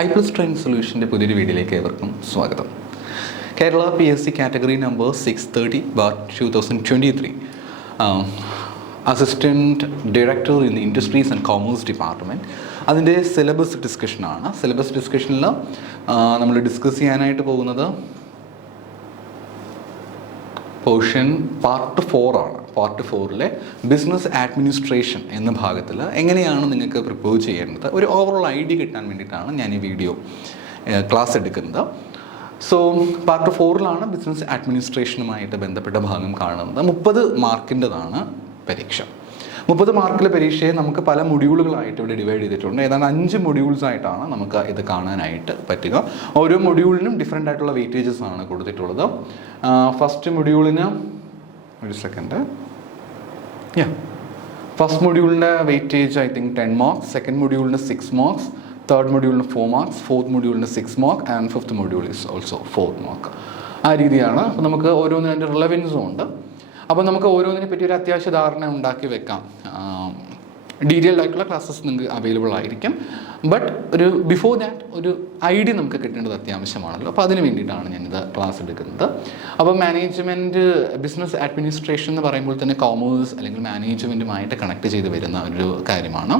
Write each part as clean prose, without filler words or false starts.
iPlus Training സൊല്യൂഷൻ്റെ പുതിയൊരു വീഡിയോയിലേക്ക് ഏവർക്കും സ്വാഗതം. Kerala PSC category number 630/2023 assistant director in industries and commerce department അതിൻ്റെ സിലബസ് ഡിസ്കഷനാണ്. സിലബസ് ഡിസ്കഷനിൽ നമ്മൾ ഡിസ്കസ് ചെയ്യാനായിട്ട് പോകുന്നത് പോർഷൻ പാർട്ട് 4 ആണ്. പാർട്ട് 4-ലെ ബിസിനസ് അഡ്മിനിസ്ട്രേഷൻ എന്ന ഭാഗത്തിൽ എങ്ങനെയാണ് നിങ്ങൾക്ക് പ്രിപ്പയർ ചെയ്യേണ്ടത് ഒരു ഓവറോൾ ഐഡിയ കിട്ടാൻ വേണ്ടിയിട്ടാണ് ഞാൻ ഈ വീഡിയോ ക്ലാസ് എടുക്കുന്നത്. സോ പാർട്ട് 4-ലാണ് ബിസിനസ് അഡ്മിനിസ്ട്രേഷനുമായിട്ട് ബന്ധപ്പെട്ട ഭാഗം കാണുന്നത്. 30 മാർക്കിൻ്റെതാണ് പരീക്ഷ. 30 മാർക്കിലെ പരീക്ഷയെ നമുക്ക് പല മൊഡ്യൂളുകളായിട്ട് ഇവിടെ ഡിവൈഡ് ചെയ്തിട്ടുണ്ട്. ഏതാണ്ട് 5 മൊഡ്യൂൾസ് ആയിട്ടാണ് നമുക്ക് ഇത് കാണാനായിട്ട് പറ്റുക. ഓരോ മൊഡ്യൂളിനും ഡിഫറെൻ്റ് ആയിട്ടുള്ള വെയിറ്റേജസ് ആണ് കൊടുത്തിട്ടുള്ളത്. ഫസ്റ്റ് മൊഡ്യൂളിന് ഫസ്റ്റ് മൊഡ്യൂളിൻ്റെ weightage I think 10 marks, second മൊഡ്യൂളിന് 6 മാർക്സ്, തേർഡ് മൊഡ്യൂളിന് 4 മാർക്സ്, ഫോർത്ത് മൊഡ്യൂളിന് 6 mark and fifth module is also 4 mark. ആ രീതിയാണ്. അപ്പോൾ നമുക്ക് ഓരോന്നിനും അതിൻ്റെ റിലവൻസും ഉണ്ട്. അപ്പോൾ നമുക്ക് ഓരോന്നിനെ പറ്റി ഒരു അത്യാവശ്യ ധാരണ ഉണ്ടാക്കി വെക്കാം. ഡീറ്റെയിൽഡ് ആയിട്ടുള്ള ക്ലാസ്സസ് നിങ്ങൾക്ക് അവൈലബിൾ ആയിരിക്കും. ബട്ട് ഒരു ബിഫോർ ദാറ്റ് ഒരു ഐഡിയ നമുക്ക് കിട്ടേണ്ടത് അത്യാവശ്യമാണല്ലോ. അപ്പോൾ അതിന് വേണ്ടിയിട്ടാണ് ഞാനിത് ക്ലാസ് എടുക്കുന്നത്. അപ്പോൾ മാനേജ്മെൻറ്റ് ബിസിനസ് അഡ്മിനിസ്ട്രേഷൻ എന്ന് പറയുമ്പോൾ തന്നെ കോമേഴ്സ് അല്ലെങ്കിൽ മാനേജ്മെൻറ്റുമായിട്ട് കണക്ട് ചെയ്ത് വരുന്ന ഒരു കാര്യമാണ്.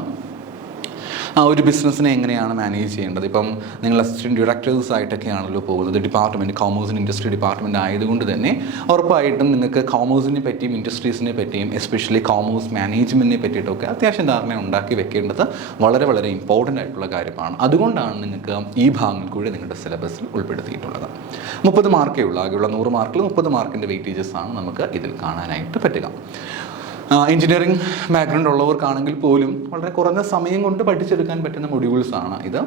ഒരു ബിസിനസ്സിനെ എങ്ങനെയാണ് മാനേജ് ചെയ്യേണ്ടത്? ഇപ്പം നിങ്ങൾ അസിസ്റ്റൻറ്റ് ഡയറക്ടേഴ്സ് ആയിട്ടൊക്കെയാണല്ലോ പോകുന്നത്. Department commerce and industry department ആയതുകൊണ്ട് തന്നെ ഉറപ്പായിട്ടും നിങ്ങൾക്ക് കോമേഴ്സിനെ പറ്റിയും ഇൻഡസ്ട്രീസിനെ പറ്റിയും എസ്പെഷ്യലി കോമേഴ്സ് മാനേജ്മെൻറ്റിനെ പറ്റിയിട്ടൊക്കെ അത്യാവശ്യം ധാരണ ഉണ്ടാക്കി വെക്കേണ്ടത് വളരെ വളരെ ഇമ്പോർട്ടൻ്റ് ആയിട്ടുള്ള കാര്യമാണ്. അതുകൊണ്ടാണ് നിങ്ങൾക്ക് ഈ ഭാഗങ്ങൾ കൂടി നിങ്ങളുടെ സിലബസിൽ ഉൾപ്പെടുത്തിയിട്ടുള്ളത്. 30 മാർക്കേ ഉള്ളൂ. ആകെയുള്ള 100 മാർക്കിൽ 30 മാർക്കിൻ്റെ വെയിറ്റേജസ് ആണ് നമുക്ക് ഇതിൽ കാണാനായിട്ട് പറ്റുക. എഞ്ചിനീയറിംഗ് ബാക്ക്ഗ്രൗണ്ട് ഉള്ളവർക്കാണെങ്കിൽ പോലും വളരെ കുറഞ്ഞ സമയം കൊണ്ട് പഠിച്ചെടുക്കാൻ പറ്റുന്ന മൊഡ്യൂൾസാണ് ഇത്.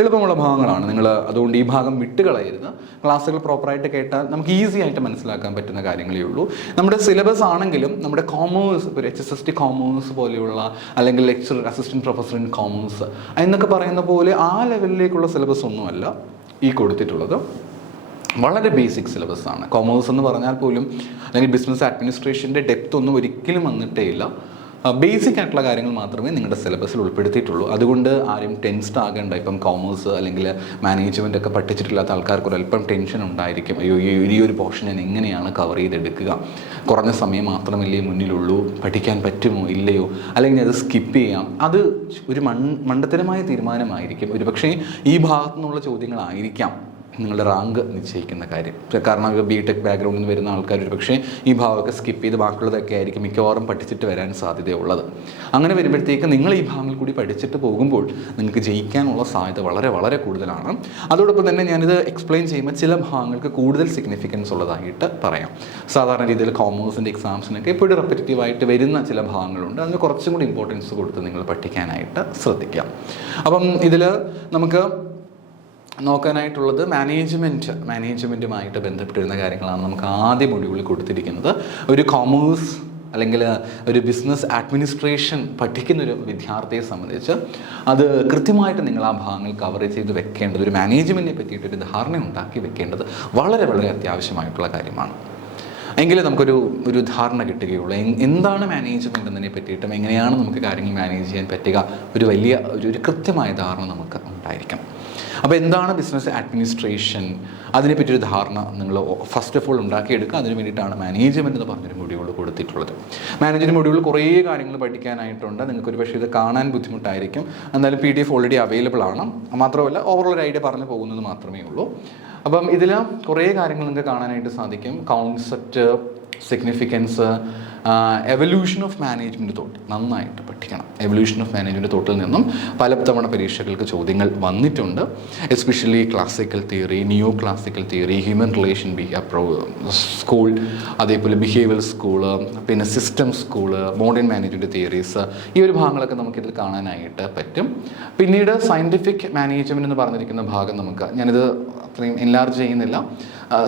എളുപ്പമുള്ള ഭാഗങ്ങളാണ്. നിങ്ങൾ അതുകൊണ്ട് ഈ ഭാഗം വിട്ടുകളയരുത്. ക്ലാസ്സുകൾ പ്രോപ്പറായിട്ട് കേട്ടാൽ നമുക്ക് ഈസി ആയിട്ട് മനസ്സിലാക്കാൻ പറ്റുന്ന കാര്യങ്ങളേ ഉള്ളൂ. നമ്മുടെ സിലബസ് ആണെങ്കിലും നമ്മുടെ കോമേഴ്സ്, ഒരു HSST കോമേഴ്സ് പോലെയുള്ള അല്ലെങ്കിൽ lecturer assistant professor in commerce എന്നൊക്കെ പറയുന്ന പോലെ ആ ലെവലിലേക്കുള്ള സിലബസ് ഒന്നുമല്ല ഈ കൊടുത്തിട്ടുള്ളത്. വളരെ ബേസിക് സിലബസ് ആണ്. കോമേഴ്സ് എന്ന് പറഞ്ഞാൽ പോലും അല്ലെങ്കിൽ ബിസിനസ് അഡ്മിനിസ്ട്രേഷൻ്റെ ഡെപ്ത് ഒന്നും ഒരിക്കലും വന്നിട്ടേ ഇല്ല. ബേസിക് ആയിട്ടുള്ള കാര്യങ്ങൾ മാത്രമേ നിങ്ങളുടെ സിലബസിൽ ഉൾപ്പെടുത്തിയിട്ടുള്ളൂ. അതുകൊണ്ട് ആരും ടെൻസ്ഡ് ആകേണ്ട. ഇപ്പം കോമേഴ്സ് അല്ലെങ്കിൽ മാനേജ്മെൻ്റ് ഒക്കെ പഠിച്ചിട്ടില്ലാത്ത ആൾക്കാർക്ക് ഒരല്പം ടെൻഷൻ ഉണ്ടായിരിക്കും. അയ്യോ ഈ ഒരു പോർഷൻ ഞാൻ എങ്ങനെയാണ് കവർ ചെയ്തെടുക്കുക? കുറഞ്ഞ സമയം മാത്രമല്ലേ മുന്നിലുള്ളൂ, പഠിക്കാൻ പറ്റുമോ ഇല്ലയോ, അല്ലെങ്കിൽ അത് സ്കിപ്പ് ചെയ്യാം. അത് ഒരു മണ്ടത്തരമായ തീരുമാനമായിരിക്കും. ഒരു പക്ഷേ ഈ ഭാഗത്തു നിന്നുള്ള ചോദ്യങ്ങളായിരിക്കാം നിങ്ങളുടെ റാങ്ക് നിശ്ചയിക്കുന്ന കാര്യം. കാരണം BTech ബാക്ക്ഗ്രൗണ്ടിൽ നിന്ന് വരുന്ന ആൾക്കാർ ഒരു പക്ഷേ ഈ ഭാഗമൊക്കെ സ്കിപ്പ് ചെയ്ത് ബാക്കിയുള്ളതൊക്കെ ആയിരിക്കും മിക്കവാറും പഠിച്ചിട്ട് വരാൻ സാധ്യതയുള്ളത്. അങ്ങനെ വരുമ്പോഴത്തേക്ക് നിങ്ങൾ ഈ ഭാഗങ്ങൾ കൂടി പഠിച്ചിട്ട് പോകുമ്പോൾ നിങ്ങൾക്ക് ജയിക്കാനുള്ള സാധ്യത വളരെ വളരെ കൂടുതലാണ്. അതോടൊപ്പം തന്നെ ഞാനിത് എക്സ്പ്ലെയിൻ ചെയ്യുമ്പോൾ ചില ഭാഗങ്ങൾക്ക് കൂടുതൽ സിഗ്നിഫിക്കൻസ് ഉള്ളതായിട്ട് പറയാം. സാധാരണ രീതിയിൽ കോമേഴ്സിൻ്റെ എക്സാംസിനൊക്കെ എപ്പോഴും റെപ്പറ്റേറ്റീവായിട്ട് വരുന്ന ചില ഭാഗങ്ങളുണ്ട്. അതിന് കുറച്ചും കൂടി ഇമ്പോർട്ടൻസ് കൊടുത്ത് നിങ്ങൾ പഠിക്കാനായിട്ട് ശ്രദ്ധിക്കാം. അപ്പം ഇതിൽ നമുക്ക് നോക്കാനായിട്ടുള്ളത് മാനേജ്മെൻറ്റുമായിട്ട് ബന്ധപ്പെട്ടിരുന്ന കാര്യങ്ങളാണ് നമുക്ക് ആദ്യ മൊഡ്യൂളിൽ കൊടുത്തിരിക്കുന്നത്. ഒരു കോമേഴ്സ് അല്ലെങ്കിൽ ഒരു ബിസിനസ് അഡ്മിനിസ്ട്രേഷൻ പഠിക്കുന്നൊരു വിദ്യാർത്ഥിയെ സംബന്ധിച്ച് അത് കൃത്യമായിട്ട് നിങ്ങൾ ആ ഭാഗങ്ങൾ കവർ ചെയ്ത് വെക്കേണ്ടത്, ഒരു മാനേജ്മെൻറ്റിനെ പറ്റിയിട്ടൊരു ധാരണ ഉണ്ടാക്കി വെക്കേണ്ടത് വളരെ വളരെ അത്യാവശ്യമായിട്ടുള്ള കാര്യമാണ്. എങ്കിലേ നമുക്കൊരു ധാരണ കിട്ടുകയുള്ളൂ. എന്താണ് മാനേജ്മെൻറ്റ് എന്നതിനെ പറ്റിയിട്ടും എങ്ങനെയാണ് നമുക്ക് കാര്യങ്ങൾ മാനേജ് ചെയ്യാൻ പറ്റുക, ഒരു വലിയ ഒരു കൃത്യമായ ധാരണ നമുക്ക് ഉണ്ടായിരിക്കണം. അപ്പോൾ എന്താണ് ബിസിനസ് അഡ്മിനിസ്ട്രേഷൻ, അതിനെപ്പറ്റിയൊരു ധാരണ നിങ്ങൾ ഫസ്റ്റ് ഓഫ് ഓൾ ഉണ്ടാക്കിയെടുക്കുക. അതിന് വേണ്ടിയിട്ടാണ് മാനേജ്മെൻറ്റ് എന്ന് പറഞ്ഞൊരു മൊഡ്യൂൾ കൊടുത്തിട്ടുള്ളത്. മാനേജ്മെൻറ്റ് മൊഡ്യൂളിൽ കുറേ കാര്യങ്ങൾ പഠിക്കാനായിട്ടുണ്ട്. നിങ്ങൾക്കൊരു പക്ഷേ ഇത് കാണാൻ ബുദ്ധിമുട്ടായിരിക്കും. എന്നാലും PDF ഓൾറെഡി അവൈലബിൾ ആണ്. മാത്രമല്ല ഓവറോൾ ഒരു ഐഡിയ പറഞ്ഞു പോകുന്നത് മാത്രമേ ഉള്ളൂ. അപ്പം ഇതിൽ കുറേ കാര്യങ്ങൾ നിങ്ങൾക്ക് കാണാനായിട്ട് സാധിക്കും. Concept, significance, evolution of management thought നന്നായിട്ട് പഠിക്കണം. എവല്യൂഷൻ ഓഫ് മാനേജ്മെൻറ്റ് തോട്ടിൽ നിന്നും പലതവണ പരീക്ഷകൾക്ക് ചോദ്യങ്ങൾ വന്നിട്ടുണ്ട്. എസ്പെഷ്യലി ക്ലാസിക്കൽ തിയറി, നിയോ classical theory, human relation school, അതേപോലെ ബിഹേവിയറൽ സ്കൂള്, പിന്നെ system school, modern management theories, ഈ ഒരു ഭാഗങ്ങളൊക്കെ നമുക്കിതിൽ കാണാനായിട്ട് പറ്റും. പിന്നീട് സയൻറ്റിഫിക് മാനേജ്മെൻറ്റ് എന്ന് പറഞ്ഞിരിക്കുന്ന ഭാഗം ഞാനിത് അത്രയും എൻലാർജ് ചെയ്യുന്നില്ല.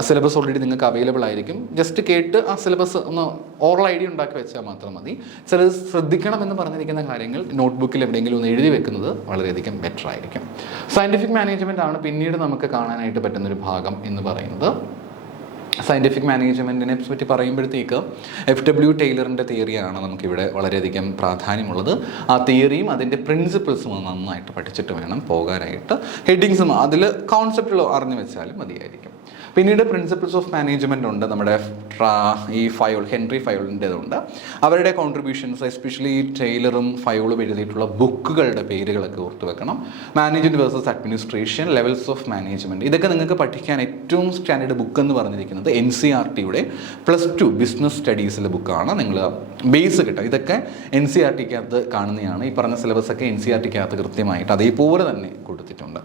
സിലബസ് ഓൾറെഡി നിങ്ങൾക്ക് അവൈലബിൾ ആയിരിക്കും. ജസ്റ്റ് കേട്ട് ആ സിലബസ് ഒന്ന് ഓറൽ ഐഡിയ ഉണ്ടാക്കി വെച്ചാൽ മാത്രം മതി. ചിലത് ശ്രദ്ധിക്കണമെന്ന് പറഞ്ഞിരിക്കുന്ന കാര്യങ്ങൾ നോട്ട്ബുക്കിൽ എവിടെയെങ്കിലും ഒന്ന് എഴുതി വെക്കുന്നത് വളരെയധികം ബെറ്റർ ആയിരിക്കും. സയൻറ്റിഫിക് മാനേജ്മെൻ്റ് ആണ് പിന്നീട് നമുക്ക് കാണാനായിട്ട് പറ്റുന്നൊരു ഭാഗം എന്ന് പറയുന്നത്. സയൻറ്റിഫിക് മാനേജ്മെൻറ്റിനെ പറ്റി പറയുമ്പോഴത്തേക്ക് FW ടൈലറിൻ്റെ തിയറിയാണ് നമുക്കിവിടെ വളരെയധികം പ്രാധാന്യമുള്ളത്. ആ തിയറിയും അതിൻ്റെ പ്രിൻസിപ്പിൾസും നന്നായിട്ട് പഠിച്ചിട്ട് വേണം പോകാനായിട്ട്. ഹെഡിങ്സും അതിൽ കോൺസെപ്റ്റുകൾ അറിഞ്ഞു വെച്ചാലും മതിയായിരിക്കും. പിന്നീട് പ്രിൻസിപ്പിൾസ് ഓഫ് മാനേജ്മെൻറ്റ് ഉണ്ട്. നമ്മുടെ ഈ ഹെൻറി ഫയോളിൻ്റെതുണ്ട്. അവരുടെ കോൺട്രിബ്യൂഷൻസ്, എസ്പെഷ്യലി ഈ ടൈലറും ഫയോളും എഴുതിയിട്ടുള്ള ബുക്കുകളുടെ പേരുകളൊക്കെ ഓർത്ത് വെക്കണം. Management versus administration, levels of management, ഇതൊക്കെ നിങ്ങൾക്ക് പഠിക്കാൻ ഏറ്റവും സ്റ്റാൻഡേർഡ് ബുക്ക് എന്ന് പറഞ്ഞിരിക്കുന്നത് NCERTയുടെ +2 ബിസിനസ് സ്റ്റഡീസിലെ ബുക്കാണ്. നിങ്ങൾ ബേസ് കിട്ടും. ഇതൊക്കെ NCERTക്കകത്ത് കാണുന്നതാണ്. ഈ പറഞ്ഞ സിലബസൊക്കെ NCERTക്കകത്ത് കൃത്യമായിട്ട് അതേപോലെ തന്നെ കൊടുത്തിട്ടുണ്ട്.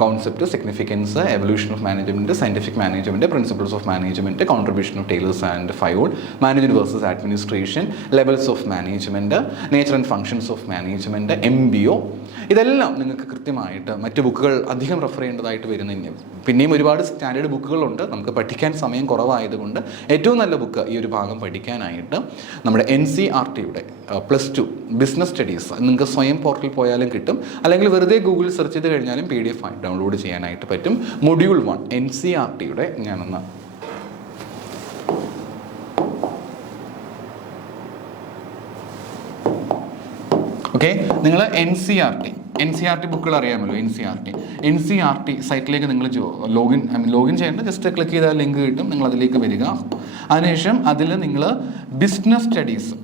Concept, significance, evolution of management, scientific management, principles of management, contribution of Taylor's and Fayol, management versus administration, levels of management, nature and functions of management, MBO, ഇതെല്ലാം നിങ്ങൾക്ക് കൃത്യമായിട്ട് മറ്റ് ബുക്കുകൾ അധികം റെഫർ ചെയ്യേണ്ടതായിട്ട് വരുന്ന പിന്നെയും ഒരുപാട് സ്റ്റാൻഡേർഡ് ബുക്കുകളുണ്ട്. നമുക്ക് പഠിക്കാൻ സമയം കുറവായതുകൊണ്ട് ഏറ്റവും നല്ല ബുക്ക് ഈ ഒരു ഭാഗം പഠിക്കാനായിട്ട് നമ്മുടെ NCERTയുടെ +2 ബിസിനസ് സ്റ്റഡീസ് നിങ്ങൾക്ക് സ്വയം പോർട്ടലിൽ പോയാലും കിട്ടും, അല്ലെങ്കിൽ വെറുതെ ഗൂഗിളിൽ സെർച്ച് ചെയ്ത് കഴിഞ്ഞാലും PDF ആയി ഡൗൺലോഡ് ചെയ്യാനായിട്ട് പറ്റും. മൊഡ്യൂൾ 1 NCERTയുടെ ഞാനൊന്ന് ഓക്കെ, നിങ്ങൾ NCERT ബുക്കുകൾ അറിയാമല്ലോ. NCERT സൈറ്റിലേക്ക് നിങ്ങൾ ലോഗിൻ ചെയ്യേണ്ട, ജസ്റ്റ് ക്ലിക്ക് ചെയ്താൽ ലിങ്ക് കിട്ടും. നിങ്ങൾ അതിലേക്ക് വരിക. അതിനുശേഷം അതിൽ നിങ്ങൾ ബിസിനസ് സ്റ്റഡീസ്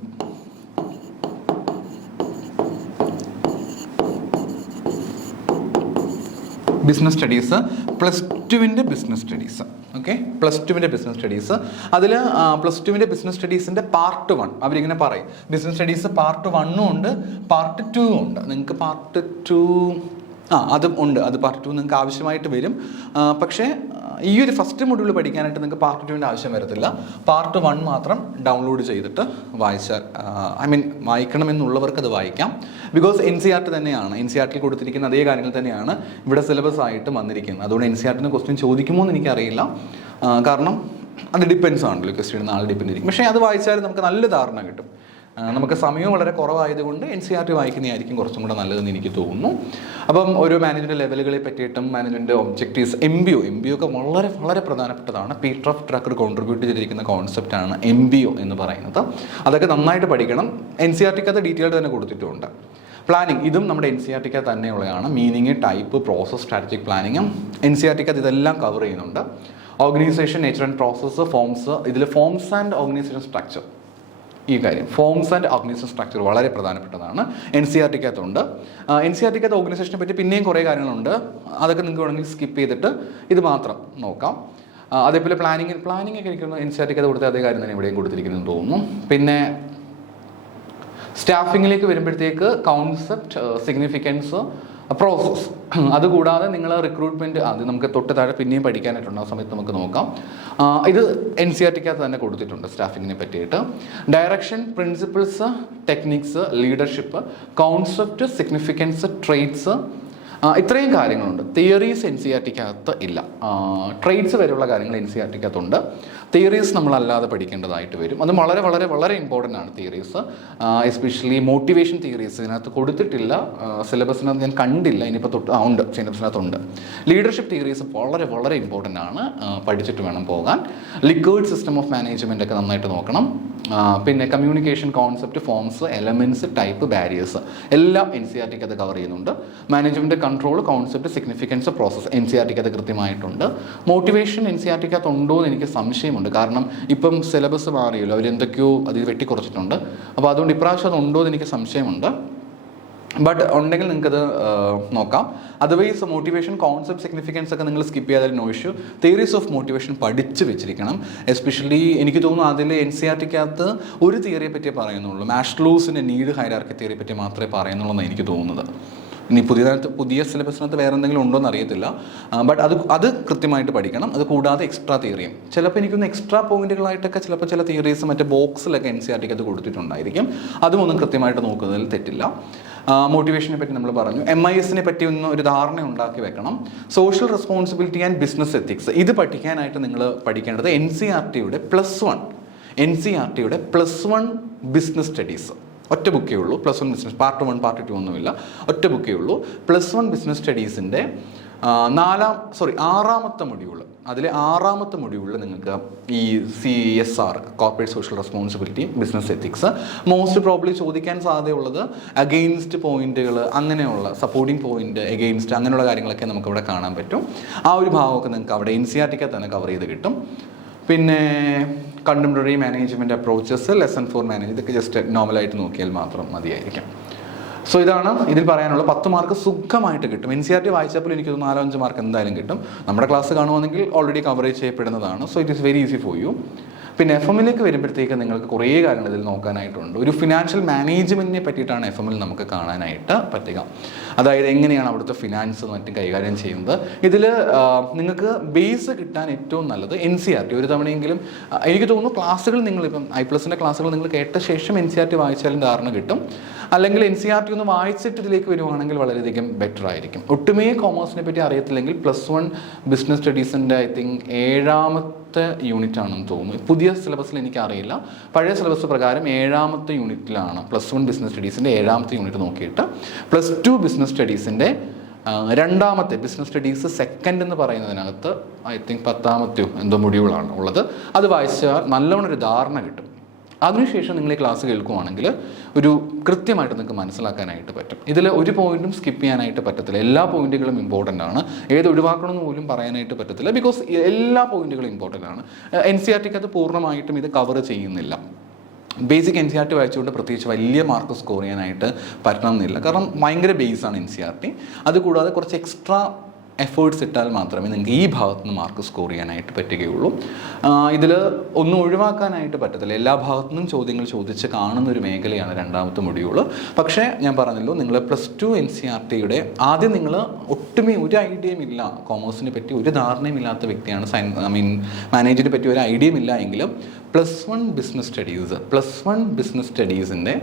+2ൻ്റെ ബിസിനസ് സ്റ്റഡീസ് ഓക്കെ, +2ൻ്റെ ബിസിനസ് സ്റ്റഡീസ്. അതിൽ +2ൻ്റെ ബിസിനസ് സ്റ്റഡീസിൻ്റെ പാർട്ട് 1 അവരിങ്ങനെ പറയും. ബിസിനസ് സ്റ്റഡീസ് പാർട്ട് 1 ഉണ്ട്, പാർട്ട് 2 ഉണ്ട്. നിങ്ങൾക്ക് പാർട്ട് 2 അതും ഉണ്ട്. അത് പാർട്ട് 2 നിങ്ങൾക്ക് ആവശ്യമായിട്ട് വരും. പക്ഷേ ഈ ഒരു ഫസ്റ്റ് മൊഡ്യൂൾ പഠിക്കാനായിട്ട് നിങ്ങൾക്ക് പാർട്ട് 2ൻ്റെ ആവശ്യം വരത്തില്ല. പാർട്ട് 1 മാത്രം ഡൗൺലോഡ് ചെയ്തിട്ട് വായിച്ചാൽ വായിക്കണമെന്നുള്ളവർക്ക് അത് വായിക്കാം. ബിക്കോസ് NCERT തന്നെയാണ്, NCERTയിൽ കൊടുത്തിരിക്കുന്ന അതേ കാര്യങ്ങൾ തന്നെയാണ് ഇവിടെ സിലബസ് ആയിട്ട് വന്നിരിക്കുന്നത്. അതുകൊണ്ട് NCERTന് ക്വസ്റ്റ്യൻ ചോദിക്കുമോ എന്ന് എനിക്കറിയില്ല. കാരണം അത് ഡിപ്പെൻസ് ആണല്ലോ, ക്വസ്റ്റ്യൻ നാളെ ഡിപ്പെൻഡ് ചെയ്യും. പക്ഷേ അത് വായിച്ചാൽ നമുക്ക് നല്ല ധാരണ കിട്ടും. നമുക്ക് സമയവും വളരെ കുറവായതുകൊണ്ട് NCERT വായിക്കുന്നതായിരിക്കും കുറച്ചും കൂടെ നല്ലതെന്ന് എനിക്ക് തോന്നുന്നു. അപ്പം ഓരോ മാനേജ്മെൻറ്റ് ലെവലുകളെ പറ്റിയിട്ടും മാനേജ്മെൻറ്റ് ഒബ്ജക്റ്റീവ്സ്, MBO ഒക്കെ വളരെ വളരെ പ്രധാനപ്പെട്ടതാണ്. പീറ്റർ ഓഫ് ഡ്രക്കർ കോൺട്രിബ്യൂട്ട് ചെയ്തിരിക്കുന്ന കോൺസെപ്റ്റാണ് MBO എന്ന് പറയുന്നത്. അതൊക്കെ നന്നായിട്ട് പഠിക്കണം. NCERTക്കകത്ത് ഡീറ്റെയിൽഡ് തന്നെ കൊടുത്തിട്ടുണ്ട്. പ്ലാനിങ്, ഇതും നമ്മുടെ NCERTക്കകത്ത് തന്നെയുള്ളതാണ്. മീനിങ്, ടൈപ്പ്, പ്രോസസ്, സ്ട്രാറ്റജിക് പ്ലാനിങ്ങും NCERTക്കകത്ത് ഇതെല്ലാം കവർ ചെയ്യുന്നുണ്ട്. Organisation, nature and process, forms, ഇതിൽ ഫോംസ് ആൻഡ് ഓർഗനൈസേഷൻ സ്ട്രക്ചർ, ഈ കാര്യം ഫോംസ് ആൻഡ് ഓർഗനൈസേഷൻ സ്ട്രക്ചർ വളരെ പ്രധാനപ്പെട്ടതാണ്. NCERTക്കകത്തുണ്ട്. NCERTക്കകത്ത് ഓർഗനൈസേഷനെ പറ്റി പിന്നെയും കുറേ കാര്യങ്ങളുണ്ട്. അതൊക്കെ നിങ്ങൾക്ക് വേണമെങ്കിൽ സ്കിപ്പ് ചെയ്തിട്ട് ഇത് മാത്രം നോക്കാം. അതേപോലെ പ്ലാനിങ് ഒക്കെ ഇരിക്കുന്നു. NCERTക്കകത്ത് കൊടുത്ത അതേ കാര്യം തന്നെ ഇവിടെയും കൊടുത്തിരിക്കുന്നതെന്ന് തോന്നുന്നു. പിന്നെ സ്റ്റാഫിങ്ങിലേക്ക് വരുമ്പോഴത്തേക്ക് കോൺസെപ്റ്റ്, സിഗ്നിഫിക്കൻസ്, പ്രോസസ്, അതുകൂടാതെ നിങ്ങൾ റിക്രൂട്ട്മെൻറ്റ്, അത് നമുക്ക് തൊട്ട് താഴെ പിന്നെയും പഠിക്കാനായിട്ടുണ്ട്. ആ സമയത്ത് നമുക്ക് നോക്കാം. ഇത് NCERTക്കകത്ത് തന്നെ കൊടുത്തിട്ടുണ്ട് സ്റ്റാഫിങ്ങിനെ പറ്റിയിട്ട്. Direction, principles, techniques, leadership, concept, significance, traits, ഇത്രയും കാര്യങ്ങളുണ്ട്. തിയറീസ് NCERTക്കകത്ത് ഇല്ല. ട്രേറ്റ്സ് വരെയുള്ള കാര്യങ്ങൾ NCERTക്കകത്തുണ്ട്. തിയറീസ് നമ്മളല്ലാതെ പഠിക്കേണ്ടതായിട്ട് വരും. അത് വളരെ വളരെ വളരെ ഇമ്പോർട്ടൻ്റ് ആണ് തിയറീസ്. എസ്പെഷ്യലി മോട്ടിവേഷൻ തിയറീസ് ഇതിനകത്ത് കൊടുത്തിട്ടില്ല. സിലബസിനകത്ത് ഞാൻ കണ്ടില്ല. ഇനിയിപ്പോൾ ഉണ്ട്, സിലബസിനകത്തുണ്ട്. ലീഡർഷിപ്പ് തിയറീസ് വളരെ വളരെ ഇമ്പോർട്ടൻ്റ് ആണ്. പഠിച്ചിട്ട് വേണം പോകാൻ. ലിക്വിഡ് സിസ്റ്റം ഓഫ് മാനേജ്മെൻ്റ് ഒക്കെ നന്നായിട്ട് നോക്കണം. പിന്നെ communication, concept, forms, elements, type, barriers എല്ലാം NCERTക്കകത്ത് കവർ ചെയ്യുന്നുണ്ട്. Management control, concept, significance, process NCERTക്കകത്ത് കൃത്യമായിട്ടുണ്ട്. മോട്ടിവേഷൻ NCERTക്കകത്ത് ഉണ്ടോ എന്ന് എനിക്ക് സംശയമുണ്ട്. കാരണം ഇപ്പം സിലബസ് മാറിയല്ലോ, അവരെന്തൊക്കെയോ അതിൽ വെട്ടിക്കുറച്ചിട്ടുണ്ട്. അപ്പോൾ അതുകൊണ്ട് ഇപ്രാവശ്യം അത് ഉണ്ടോ എന്ന് എനിക്ക് സംശയമുണ്ട്. ബട്ട് ഉണ്ടെങ്കിൽ നിങ്ങൾക്കത് നോക്കാം. അതർവൈസ് മോട്ടിവേഷൻ, കോൺസെപ്റ്റ്, സിഗ്നിഫിക്കൻസ് ഒക്കെ നിങ്ങൾ സ്കിപ്പ് ചെയ്താൽ no issue. Theories of motivation പഠിച്ച് വെച്ചിരിക്കണം. എസ്പെഷ്യലി എനിക്ക് തോന്നുന്നു അതിൽ NCERTക്കകത്ത് ഒരു തിയറിയെ പറ്റിയേ പറയുന്നുള്ളൂ. മാഷ്ലൂസിൻ്റെ നീഡ് ഹൈറാർക്കി തിയറിയെ പറ്റി മാത്രമേ പറയുന്നുള്ളൂ എന്നാണ് എനിക്ക് തോന്നുന്നത്. ഇനി പുതിയ സിലബസിനകത്ത് വേറെ എന്തെങ്കിലും ഉണ്ടോ എന്ന് അറിയത്തില്ല. ബട്ട് അത് കൃത്യമായിട്ട് പഠിക്കണം. അത് കൂടാതെ എക്സ്ട്രാ തിയറിയും ചിലപ്പോൾ എനിക്കൊന്ന് എക്സ്ട്രാ പോയിന്റുകളായിട്ടൊക്കെ ചിലപ്പോൾ ചില തിയറീസ് മറ്റേ ബോക്സിലൊക്കെ NCERTക്കകത്ത് കൊടുത്തിട്ടുണ്ടായിരിക്കും. അതും ഒന്നും കൃത്യമായിട്ട് നോക്കുന്നതിൽ തെറ്റില്ല. മോട്ടിവേഷനെ പറ്റി നമ്മൾ പറഞ്ഞു. MISനെ പറ്റി ഒന്ന് ഒരു ധാരണ ഉണ്ടാക്കി വെക്കണം. Social responsibility and business ethics, ഇത് പഠിക്കാനായിട്ട് നിങ്ങൾ പഠിക്കേണ്ടത് NCERTയുടെ +1 ബിസിനസ് സ്റ്റഡീസ്. ഒറ്റ ബുക്കേ ഉള്ളൂ. +1 ബിസിനസ്, പാർട്ട് 1 പാർട്ട് 2 ഒന്നുമില്ല, ഒറ്റ ബുക്കേ ഉള്ളൂ. +1 ബിസിനസ് സ്റ്റഡീസിൻ്റെ ആറാമത്തെ മൊഡ്യൂൾ, അതിലെ ആറാമത്തെ മൊഡ്യൂളിൽ നിങ്ങൾക്ക് ഈ CSR, corporate social responsibility, business ethics most probably ചോദിക്കാൻ സാധ്യതയുള്ളത് അഗെയിൻസ്റ്റ് പോയിന്റുകൾ, അങ്ങനെയുള്ള സപ്പോർട്ടിംഗ് പോയിന്റ്, എഗെയിൻസ്റ്റ് അങ്ങനെയുള്ള കാര്യങ്ങളൊക്കെ നമുക്കിവിടെ കാണാൻ പറ്റും. ആ ഒരു ഭാഗമൊക്കെ നിങ്ങൾക്ക് അവിടെ NCERT തന്നെ കവർ ചെയ്ത് കിട്ടും. പിന്നെ contemporary management approaches, lesson 4 manage, ഇതൊക്കെ ജസ്റ്റ് നോർമലായിട്ട് നോക്കിയാൽ മാത്രം മതിയായിരിക്കും. സോ ഇതാണ് ഇതിൽ പറയാനുള്ള 10 മാർക്ക് സുഖമായിട്ട് കിട്ടും. NCERT വായിച്ചപ്പോൾ എനിക്കൊരു 4-5 മാർക്ക് എന്തായാലും കിട്ടും. നമ്മുടെ ക്ലാസ് കാണുവാണെങ്കിൽ ഓൾറെഡി കവറേജ് ചെയ്യപ്പെടുന്നതാണ്. So it is very easy for you. പിന്നെ FM-ലേക്ക് വരുമ്പോഴത്തേക്ക് നിങ്ങൾക്ക് കുറേ കാര്യങ്ങൾ ഇതിൽ നോക്കാനായിട്ടുണ്ട്. ഒരു ഫിനാൻഷ്യൽ മാനേജ്മെൻറ്റിനെ പറ്റിയിട്ടാണ് FM-ൽ നമുക്ക് കാണാനായിട്ട് പറ്റുക. അതായത് എങ്ങനെയാണ് അവിടുത്തെ ഫിനാൻസ് മറ്റും കൈകാര്യം ചെയ്യുന്നത്. ഇതിൽ നിങ്ങൾക്ക് ബേസ് കിട്ടാൻ ഏറ്റവും നല്ലത് NCERT ഒരു തവണയെങ്കിലും, എനിക്ക് തോന്നുന്നു ക്ലാസ്സുകൾ നിങ്ങളിപ്പം I+ൻ്റെ ക്ലാസ്സുകൾ നിങ്ങൾ കേട്ട ശേഷം NCERT വായിച്ചാലും ധാരണ കിട്ടും. അല്ലെങ്കിൽ NCERT ഒന്ന് വായിച്ചിട്ട് ഇതിലേക്ക് വരുവാണെങ്കിൽ വളരെയധികം ബെറ്റർ ആയിരിക്കും. ഒട്ടുമേ കോമേഴ്സിനെ പറ്റി അറിയത്തില്ലെങ്കിൽ +1 ബിസിനസ് സ്റ്റഡീസിൻ്റെ I think 7ാമത്തെ യൂണിറ്റ് ആണെന്ന് തോന്നുന്നു. പുതിയ സിലബസിൽ എനിക്കറിയില്ല. പഴയ സിലബസ് പ്രകാരം 7ാമത്തെ യൂണിറ്റിലാണ് +1 ബിസിനസ് സ്റ്റഡീസിൻ്റെ 7ാമത്തെ യൂണിറ്റ് നോക്കിയിട്ട് +2 ബിസിനസ് സ്റ്റഡീസിൻ്റെ 2ാമത്തെ ബിസിനസ് സ്റ്റഡീസ് സെക്കൻഡ് എന്ന് പറയുന്നതിനകത്ത് I think 10ാമത്തെയോ എന്തോ മൊഡ്യൂളാണ് ഉള്ളത്. അത് വായിച്ചാൽ നല്ലവണ്ണം ഒരു ധാരണ കിട്ടും. അതിനുശേഷം നിങ്ങൾ ഈ ക്ലാസ് കേൾക്കുവാണെങ്കിൽ ഒരു കൃത്യമായിട്ട് നിങ്ങൾക്ക് മനസ്സിലാക്കാനായിട്ട് പറ്റും. ഇതിൽ ഒരു പോയിന്റും സ്കിപ്പ് ചെയ്യാനായിട്ട് പറ്റത്തില്ല. എല്ലാ പോയിന്റുകളും ഇമ്പോർട്ടൻ്റ് ആണ്. ഏത് ഒഴിവാക്കണമെന്ന് പോലും പറയാനായിട്ട് പറ്റത്തില്ല. ബിക്കോസ് എല്ലാ പോയിന്റുകളും ഇമ്പോർട്ടൻ്റ് ആണ്. NCERTക്ക് അത് പൂർണ്ണമായിട്ടും ഇത് കവർ ചെയ്യുന്നില്ല. ബേസിക് NCERT വായിച്ചുകൊണ്ട് പ്രത്യേകിച്ച് വലിയ മാർക്ക് സ്കോർ ചെയ്യാനായിട്ട് പറ്റണമെന്നില്ല. കാരണം ഭയങ്കര ബേസാണ് NCERT. അതുകൂടാതെ കുറച്ച് എക്സ്ട്രാ എഫേർട്സ് ഇട്ടാൽ മാത്രമേ നിങ്ങൾക്ക് ഈ ഭാഗത്ത് നിന്ന് മാർക്ക് സ്കോർ ചെയ്യാനായിട്ട് പറ്റുകയുള്ളൂ. ഇതിൽ ഒന്നും ഒഴിവാക്കാനായിട്ട് പറ്റത്തില്ല. എല്ലാ ഭാഗത്തു നിന്നും ചോദ്യങ്ങൾ ചോദിച്ച് കാണുന്ന ഒരു മേഖലയാണ് 2ാമത്തെ മൊഡ്യൂൾ. പക്ഷേ ഞാൻ പറഞ്ഞല്ലോ, നിങ്ങൾ +2 NCERTയുടെ ആദ്യം നിങ്ങൾ ഒട്ടുമേ ഒരു ഐഡിയയും ഇല്ല, കോമേഴ്സിനെ പറ്റി ഒരു ധാരണയും ഇല്ലാത്ത വ്യക്തിയാണ്, മാനേജ്മെൻറ്റിനെ പറ്റി ഒരു ഐഡിയയും ഇല്ല എങ്കിലും +1 ബിസിനസ് സ്റ്റഡീസിൻ്റെ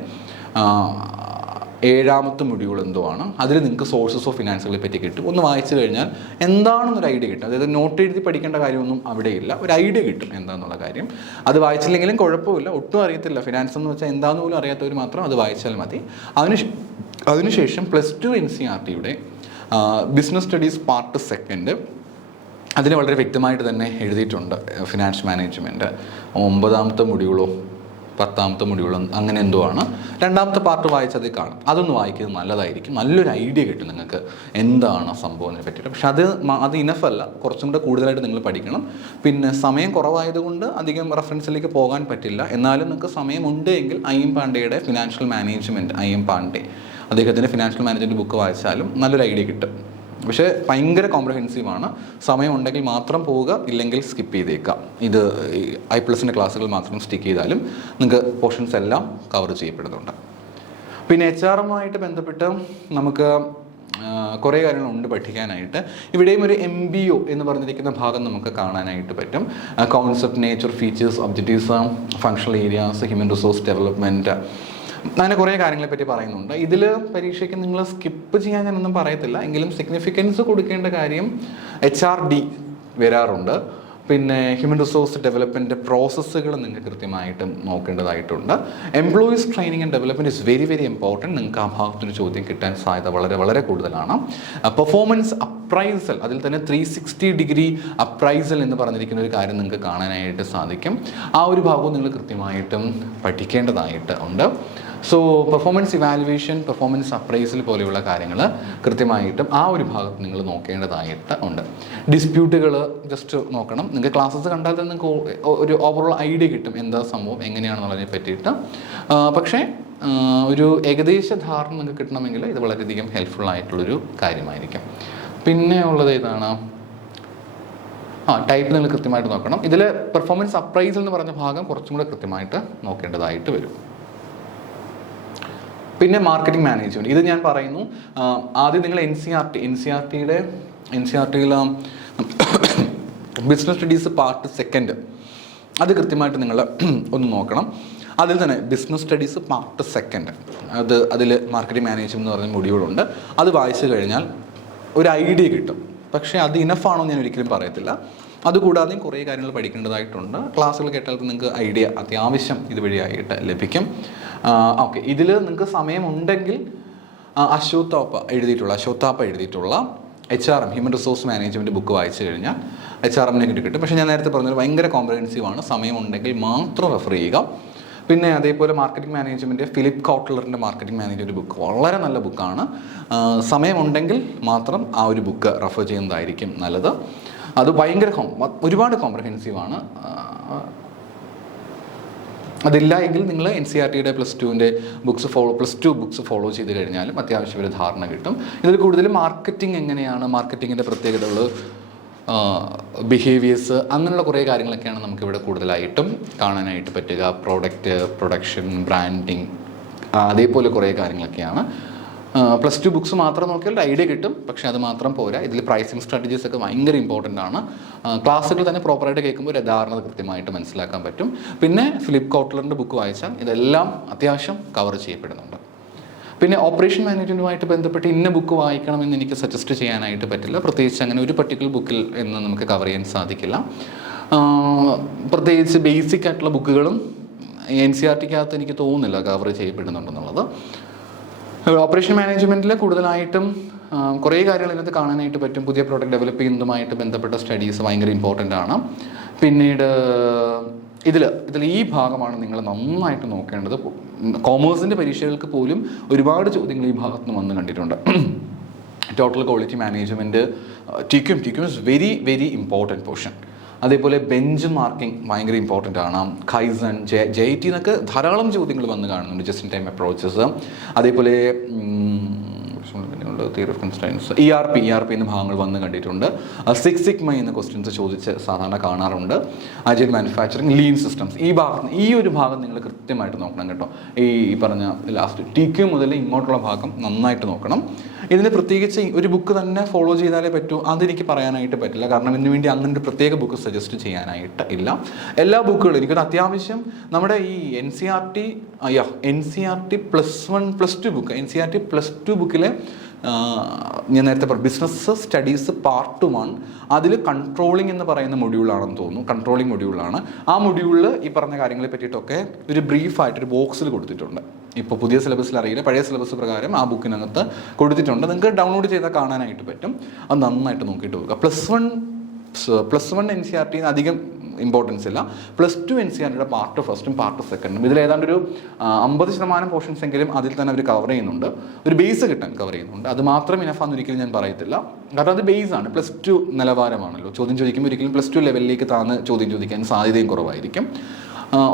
7ാമത്തെ മൊഡ്യൂൾ എന്തോ ആണ്. അതിൽ നിങ്ങൾക്ക് സോഴ്സസ് ഓഫ് ഫിനാൻസുകളെ പറ്റി കിട്ടും. ഒന്ന് വായിച്ചു കഴിഞ്ഞാൽ എന്താണെന്നൊരു ഐഡിയ കിട്ടും. അതായത് നോട്ട് എഴുതി പഠിക്കേണ്ട കാര്യമൊന്നും അവിടെയില്ല. ഒരു ഐഡിയ കിട്ടും എന്താണെന്നുള്ള കാര്യം. അത് വായിച്ചില്ലെങ്കിലും കുഴപ്പമില്ല. ഒട്ടും അറിയത്തില്ല, ഫിനാൻസ് എന്ന് വെച്ചാൽ എന്താണെന്ന് പോലും അറിയാത്തവർ മാത്രം അത് വായിച്ചാൽ മതി. അതിനുശേഷം +2 NCERTയുടെ ബിസിനസ് സ്റ്റഡീസ് പാർട്ട് 2 അതിന് വളരെ വ്യക്തമായിട്ട് തന്നെ എഴുതിയിട്ടുണ്ട്. ഫിനാൻസ് മാനേജ്മെൻറ്റ് 9ാമത്തെ മൊഡ്യൂളോ 10ാമത്തെ മൊഡ്യൂളും അങ്ങനെ എന്തോ ആണ്. 2ാമത്തെ പാർട്ട് വായിച്ചത് കാണും. അതൊന്ന് വായിക്കുന്നത് നല്ലതായിരിക്കും. നല്ലൊരു ഐഡിയ കിട്ടും നിങ്ങൾക്ക് എന്താണ് സംഭവത്തിനെ പറ്റിയിട്ട്. പക്ഷെ അത് ഇനഫല്ല, കുറച്ചും കൂടെ കൂടുതലായിട്ട് നിങ്ങൾ പഠിക്കണം. പിന്നെ സമയം കുറവായതുകൊണ്ട് അധികം റെഫറൻസിലേക്ക് പോകാൻ പറ്റില്ല. എന്നാലും നിങ്ങൾക്ക് സമയമുണ്ട് എങ്കിൽ IM പാണ്ഡെയുടെ ഫിനാൻഷ്യൽ മാനേജ്മെൻറ്റ്, IM പാണ്ഡെ അദ്ദേഹത്തിൻ്റെ ഫിനാൻഷ്യൽ മാനേജ്മെൻറ്റ് ബുക്ക് വായിച്ചാലും നല്ലൊരു ഐഡിയ കിട്ടും. പക്ഷേ ഭയങ്കര കോംപ്രഹെൻസീവാണ്. സമയമുണ്ടെങ്കിൽ മാത്രം പോവുക, ഇല്ലെങ്കിൽ സ്കിപ്പ് ചെയ്തേക്കാം. ഇത് I+ൻ്റെ ക്ലാസ്സുകൾ മാത്രം സ്റ്റിക്ക് ചെയ്താലും നിങ്ങൾക്ക് പോർഷൻസ് എല്ലാം കവർ ചെയ്യപ്പെടുന്നുണ്ട്. പിന്നെ HRM-ആയിട്ട് ബന്ധപ്പെട്ട് നമുക്ക് കുറേ കാര്യങ്ങളുണ്ട് പഠിക്കാനായിട്ട്. ഇവിടെയും ഒരു MBO എന്ന് പറഞ്ഞിരിക്കുന്ന ഭാഗം നമുക്ക് കാണാനായിട്ട് പറ്റും. Concept, nature, features, objectives, functional areas, human resource development, അങ്ങനെ കുറേ കാര്യങ്ങളെപ്പറ്റി പറയുന്നുണ്ട്. ഇതിൽ പരീക്ഷയ്ക്ക് നിങ്ങൾ സ്കിപ്പ് ചെയ്യാൻ ഞാനൊന്നും പറയത്തില്ല. എങ്കിലും സിഗ്നിഫിക്കൻസ് കൊടുക്കേണ്ട കാര്യം HRD വരാറുണ്ട്. പിന്നെ ഹ്യൂമൻ റിസോഴ്സ് ഡെവലപ്മെൻറ്റ് പ്രോസസ്സുകൾ നിങ്ങൾക്ക് കൃത്യമായിട്ടും നോക്കേണ്ടതായിട്ടുണ്ട്. Employees training and development is very very important. നിങ്ങൾക്ക് ആ ഭാഗത്തൊരു ചോദ്യം കിട്ടാൻ സാധ്യത വളരെ വളരെ കൂടുതലാണ്. പെർഫോമൻസ് അപ്രൈസൽ, അതിൽ തന്നെ 360 ഡിഗ്രി അപ്രൈസൽ എന്ന് പറഞ്ഞിരിക്കുന്ന ഒരു കാര്യം നിങ്ങൾക്ക് കാണാനായിട്ട് സാധിക്കും. ആ ഒരു ഭാഗവും നിങ്ങൾ കൃത്യമായിട്ടും പഠിക്കേണ്ടതായിട്ട് ഉണ്ട്. So performance evaluation, performance appraisal പോലെയുള്ള കാര്യങ്ങൾ കൃത്യമായിട്ടും ആ ഒരു ഭാഗത്ത് നിങ്ങൾ നോക്കേണ്ടതായിട്ട് ഉണ്ട്. ഡിസ്പ്യൂട്ടുകൾ ജസ്റ്റ് നോക്കണം. നിങ്ങൾക്ക് ക്ലാസ്സസ് കണ്ടാൽ തന്നെ നിങ്ങൾക്ക് ഒരു ഓവറോൾ ഐഡിയ കിട്ടും എന്താ സംഭവം എങ്ങനെയാണെന്നുള്ളതിനെ പറ്റിയിട്ട്. പക്ഷേ ഒരു ഏകദേശ ധാരണ നിങ്ങൾക്ക് കിട്ടണമെങ്കിൽ ഇത് വളരെയധികം ഹെൽപ്ഫുൾ ആയിട്ടുള്ളൊരു കാര്യമായിരിക്കും. പിന്നെ ഉള്ളത് ഇതാണ്, ടൈപ്പ് നിങ്ങൾ കൃത്യമായിട്ട് നോക്കണം. ഇതിൽ പെർഫോമൻസ് അപ്രൈസൽ എന്ന് പറഞ്ഞ ഭാഗം കുറച്ചും കൂടെ കൃത്യമായിട്ട് നോക്കേണ്ടതായിട്ട് വരും. പിന്നെ മാർക്കറ്റിംഗ് മാനേജ്മെൻറ്റ്, ഇത് ഞാൻ പറയുന്നു. ആദ്യം നിങ്ങൾ NCERTയുടെ ബിസിനസ് സ്റ്റഡീസ് പാർട്ട് 2 അത് കൃത്യമായിട്ട് നിങ്ങൾ ഒന്ന് നോക്കണം. അതിൽ തന്നെ ബിസിനസ് സ്റ്റഡീസ് പാർട്ട് 2 അതിൽ മാർക്കറ്റിംഗ് മാനേജ്മെൻറ്റ് എന്ന് പറഞ്ഞ മൊഡ്യൂളുണ്ട്. അത് വായിച്ചു കഴിഞ്ഞാൽ ഒരു ഐഡിയ കിട്ടും. പക്ഷേ അത് ഇനഫാണോ ഞാൻ ഒരിക്കലും പറയത്തില്ല. അതുകൂടാതെയും കുറേ കാര്യങ്ങൾ പഠിക്കേണ്ടതായിട്ടുണ്ട്. ക്ലാസ്സുകൾ കേട്ടാൽ നിങ്ങൾക്ക് ഐഡിയ അത്യാവശ്യം ഇതുവഴിയായിട്ട് ലഭിക്കും. ഓക്കെ, ഇതിൽ നിങ്ങൾക്ക് സമയമുണ്ടെങ്കിൽ അശ്വത്താപ്പ എഴുതിയിട്ടുള്ള HRM human resource management book വായിച്ചു കഴിഞ്ഞാൽ HRM കിട്ടും. പക്ഷേ ഞാൻ നേരത്തെ പറഞ്ഞത് ഭയങ്കര കോംപ്രഹെൻസീവ് ആണ്, സമയമുണ്ടെങ്കിൽ മാത്രം റെഫർ ചെയ്യുക. പിന്നെ അതേപോലെ മാർക്കറ്റിംഗ് മാനേജ്മെൻറ്റ് ഫിലിപ്പ് കോട്ട്ലറിൻ്റെ മാർക്കറ്റിംഗ് മാനേജ്മെൻറ്റ് ബുക്ക് വളരെ നല്ല ബുക്കാണ്. സമയമുണ്ടെങ്കിൽ മാത്രം ആ ഒരു ബുക്ക് റെഫർ ചെയ്യുന്നതായിരിക്കും നല്ലത്. അത് ഭയങ്കര ഒരുപാട് കോംപ്രഹെൻസീവാണ്. അതില്ല എങ്കിൽ നിങ്ങൾ NCERTയുടെ +2 ബുക്സ് ഫോളോ ചെയ്ത് കഴിഞ്ഞാലും അത്യാവശ്യം ഒരു ധാരണ കിട്ടും. ഇതിൽ കൂടുതൽ മാർക്കറ്റിംഗ് എങ്ങനെയാണ്, മാർക്കറ്റിങ്ങിൻ്റെ പ്രത്യേകതകൾ, ബിഹേവിയേഴ്സ്, അങ്ങനെയുള്ള കുറേ കാര്യങ്ങളൊക്കെയാണ് നമുക്കിവിടെ കൂടുതലായിട്ടും കാണാനായിട്ട് പറ്റുക. പ്രോഡക്റ്റ്, പ്രൊഡക്ഷൻ, ബ്രാൻഡിങ്, അതേപോലെ കുറേ കാര്യങ്ങളൊക്കെയാണ്. +2 ബുക്സ് മാത്രം നോക്കിയാൽ ഐഡിയ കിട്ടും. പക്ഷേ അത് മാത്രം പോരാ, ഇതിൽ പ്രൈസിങ് സ്ട്രാറ്റജീസ് ഒക്കെ ഭയങ്കര ഇമ്പോർട്ടൻ്റ് ആണ്. ക്ലാസ്സുകൾ തന്നെ പ്രോപ്പറായിട്ട് കേൾക്കുമ്പോൾ ഒരു ധാരണ കൃത്യമായിട്ട് മനസ്സിലാക്കാൻ പറ്റും. പിന്നെ ഫിലിപ്പ് കോട്ട്ലറിൻ്റെ ബുക്ക് വായിച്ചാൽ ഇതെല്ലാം അത്യാവശ്യം കവർ ചെയ്യപ്പെടുന്നുണ്ട്. പിന്നെ ഓപ്പറേഷൻ മാനേജ്മെൻറ്റുമായിട്ട് ബന്ധപ്പെട്ട് ഇന്ന ബുക്ക് വായിക്കണമെന്ന് എനിക്ക് സജസ്റ്റ് ചെയ്യാനായിട്ട് പറ്റില്ല. പ്രത്യേകിച്ച് അങ്ങനെ ഒരു പർട്ടിക്കുലർ ബുക്കിൽ എന്ന് നമുക്ക് കവർ ചെയ്യാൻ സാധിക്കില്ല. പ്രത്യേകിച്ച് ബേസിക് ആയിട്ടുള്ള ബുക്കുകളും NCERTക്കകത്ത് എനിക്ക് തോന്നുന്നില്ല കവർ ചെയ്യപ്പെടുന്നുണ്ടെന്നുള്ളത്. ഓപ്പറേഷൻ മാനേജ്മെൻറ്റിൽ കൂടുതലായിട്ടും കുറേ കാര്യങ്ങൾ ഇതിനകത്ത് കാണാനായിട്ട് പറ്റും. പുതിയ പ്രോഡക്റ്റ് ഡെവലപ്പ് ചെയ്യുന്നതുമായിട്ട് ബന്ധപ്പെട്ട സ്റ്റഡീസ് ഭയങ്കര ഇമ്പോർട്ടൻ്റ് ആണ്. പിന്നീട് ഇതിൽ ഈ ഭാഗമാണ് നിങ്ങൾ നന്നായിട്ട് നോക്കേണ്ടത്. കോമേഴ്സിൻ്റെ പരീക്ഷകൾക്ക് പോലും ഒരുപാട് ചോദ്യങ്ങൾ ഈ ഭാഗത്ത് നിന്ന് വന്ന് കണ്ടിട്ടുണ്ട്. Total quality management, TQM is very very important portion. അതേപോലെ ബെഞ്ച് മാർക്കിംഗ് ഭയങ്കര ഇമ്പോർട്ടൻ്റ് ആണ്. കൈസൺ, JIT എന്നൊക്കെ ധാരാളം ചോദ്യങ്ങൾ വന്ന് കാണുന്നുണ്ട്. ജസ്റ്റ് ഇൻ ടൈം അപ്രോച്ചസ്, അതേപോലെ തിയറി ഓഫ് കൺസ്ട്രൈൻസ്, ERP എന്ന ഭാഗങ്ങൾ വന്ന് കണ്ടിട്ടുണ്ട്. 6 Sigma എന്ന ക്വസ്റ്റ്യൻസ് ചോദിച്ച് സാധാരണ കാണാറുണ്ട്. അജൈൽ മാനുഫാക്ചറിങ്, ലീൻ സിസ്റ്റംസ്, ഈ ഒരു ഭാഗം നിങ്ങൾ കൃത്യമായിട്ട് നോക്കണം കേട്ടോ. ഈ പറഞ്ഞ ലാസ്റ്റ് TQ മുതൽ ഇങ്ങോട്ടുള്ള ഭാഗം നന്നായിട്ട് നോക്കണം. ഇതിന് പ്രത്യേകിച്ച് ഒരു ബുക്ക് തന്നെ ഫോളോ ചെയ്താലേ പറ്റൂ അതെനിക്ക് പറയാനായിട്ട് പറ്റില്ല. കാരണം ഇതിനു വേണ്ടി അങ്ങനെ ഒരു പ്രത്യേക ബുക്ക് സജസ്റ്റ് ചെയ്യാനായിട്ട് ഇല്ല. എല്ലാ ബുക്കുകളും എനിക്കൊരു അത്യാവശ്യം നമ്മുടെ ഈ NCERT +1 +2 ബുക്ക്, NCERT +2 ബുക്കിലെ ഞാൻ നേരത്തെ പറഞ്ഞു ബിസിനസ് സ്റ്റഡീസ് പാർട്ട് 1, അതിൽ കൺട്രോളിംഗ് എന്ന് പറയുന്ന മൊഡ്യൂളാണെന്ന് തോന്നുന്നു. കൺട്രോളിംഗ് മൊഡ്യൂളാണ്. ആ മൊഡ്യൂളിൽ ഈ പറഞ്ഞ കാര്യങ്ങളെ പറ്റിയിട്ടൊക്കെ ഒരു ബ്രീഫായിട്ടൊരു ബോക്സിൽ കൊടുത്തിട്ടുണ്ട്. ഇപ്പോൾ പുതിയ സിലബസിൽ അറിയില്ല, പഴയ സിലബസ് പ്രകാരം ആ ബുക്കിനകത്ത് കൊടുത്തിട്ടുണ്ട്. നിങ്ങൾക്ക് ഡൗൺലോഡ് ചെയ്താൽ കാണാനായിട്ട് പറ്റും. അത് നന്നായിട്ട് നോക്കിയിട്ട് പോകുക. +1 NCERT അധികം ഇമ്പോർട്ടൻസ് ഇല്ല. +2 NCERTയുടെ പാർട്ട് 1 പാർട്ട് 2 ഇതിൽ ഏതാണ്ട് ഒരു 50% പോർഷൻസ് എങ്കിലും അതിൽ തന്നെ അവർ കവർ ചെയ്യുന്നുണ്ട്. ഒരു ബേസ് കിട്ടാൻ കവർ ചെയ്യുന്നുണ്ട്. അത് മാത്രം ഇനഫാന്ന് ഒരിക്കലും ഞാൻ പറയത്തില്ല. കാരണം അത് ബേസാണ്, +2 നിലവാരമാണല്ലോ. ചോദ്യം ചോദിക്കുമ്പോൾ ഒരിക്കലും +2 ലെവലിലേക്ക് താഴ്ന്ന് ചോദ്യം ചോദിക്കാൻ സാധ്യതയും കുറവായിരിക്കും.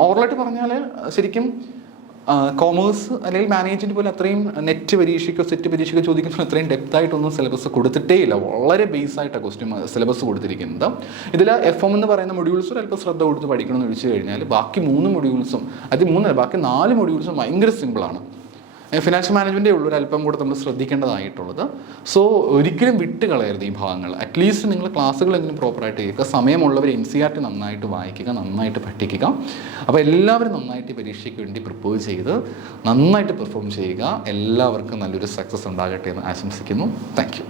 ഓറലായിട്ട് പറഞ്ഞാൽ ശരിക്കും കോമേഴ്സ് അല്ലെങ്കിൽ മാനേജ്മെൻറ്റ് പോലെ അത്രയും നെറ്റ് പരീക്ഷയ്ക്കോ സെറ്റ് പരീക്ഷയ്ക്കോ ചോദിക്കുമ്പോൾ അത്രയും ഡെപ്തായിട്ടൊന്നും സിലബസ് കൊടുത്തിട്ടേ ഇല്ല. വളരെ ബേസായിട്ടാണ് ക്വസ്റ്റ്യൻ സിലബസ് കൊടുത്തിരിക്കുന്നത്. ഇതിൽ FM എന്ന് പറയുന്ന മൊഡ്യൂൾസ് ഒരല്പം ശ്രദ്ധ കൊടുത്ത് പഠിക്കണമെന്ന് ചോദിച്ചു കഴിഞ്ഞാൽ ബാക്കി 3 മൊഡ്യൂൾസും ബാക്കി 4 മൊഡ്യൂൾസും ഭയങ്കര സിമ്പിളാണ്. ഫിനാൻഷ്യൽ മാനേജ്മെൻറ്റേ ഉള്ളൂ ഒരല്പം കൂടെ നമ്മൾ ശ്രദ്ധിക്കേണ്ടതായിട്ടുള്ളത്. സോ ഒരിക്കലും വിട്ട് കളയരുത് ഈ ഭാഗങ്ങൾ. അറ്റ്ലീസ്റ്റ് നിങ്ങൾ ക്ലാസ്സുകളെങ്കിലും പ്രോപ്പറായിട്ട് കേൾക്കുക. സമയമുള്ളവർ NCERT നന്നായിട്ട് വായിക്കുക, നന്നായിട്ട് പഠിക്കുക. അപ്പോൾ എല്ലാവരും നന്നായിട്ട് പരീക്ഷയ്ക്ക് വേണ്ടി പ്രിപ്പയർ ചെയ്ത് നന്നായിട്ട് പെർഫോം ചെയ്യുക. എല്ലാവർക്കും നല്ലൊരു സക്സസ് ഉണ്ടാകട്ടെ എന്ന് ആശംസിക്കുന്നു. Thank you.